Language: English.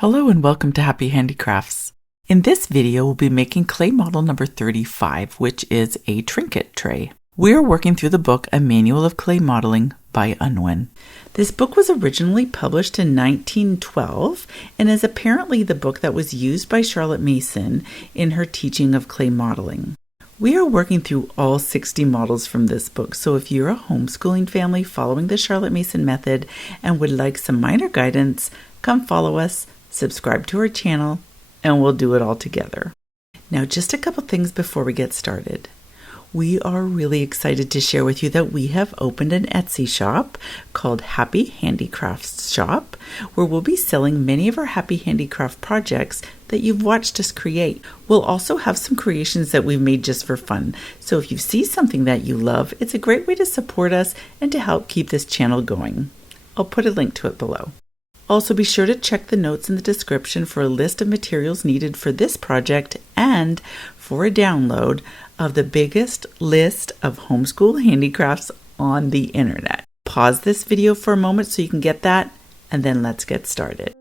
Hello and welcome to Happy Handicrafts. In this video, we'll be making clay model number 35, which is a trinket tray. We are working through the book A Manual of Clay Modeling by Unwin. This book was originally published in 1912 and is apparently the book that was used by Charlotte Mason in her teaching of clay modeling. We are working through all 60 models from this book, so if you're a homeschooling family following the Charlotte Mason method and would like some minor guidance, come follow us, subscribe to our channel, and we'll do it all together. Now, just a couple things before we get started. We are really excited to share with you that we have opened an Etsy shop called Happy Handicrafts Shop, where we'll be selling many of our Happy Handicraft projects that you've watched us create. We'll also have some creations that we've made just for fun. So if you see something that you love, it's a great way to support us and to help keep this channel going. I'll put a link to it below. Also, be sure to check the notes in the description for a list of materials needed for this project and for a download of the biggest list of homeschool handicrafts on the internet. Pause this video for a moment so you can get that, and then let's get started.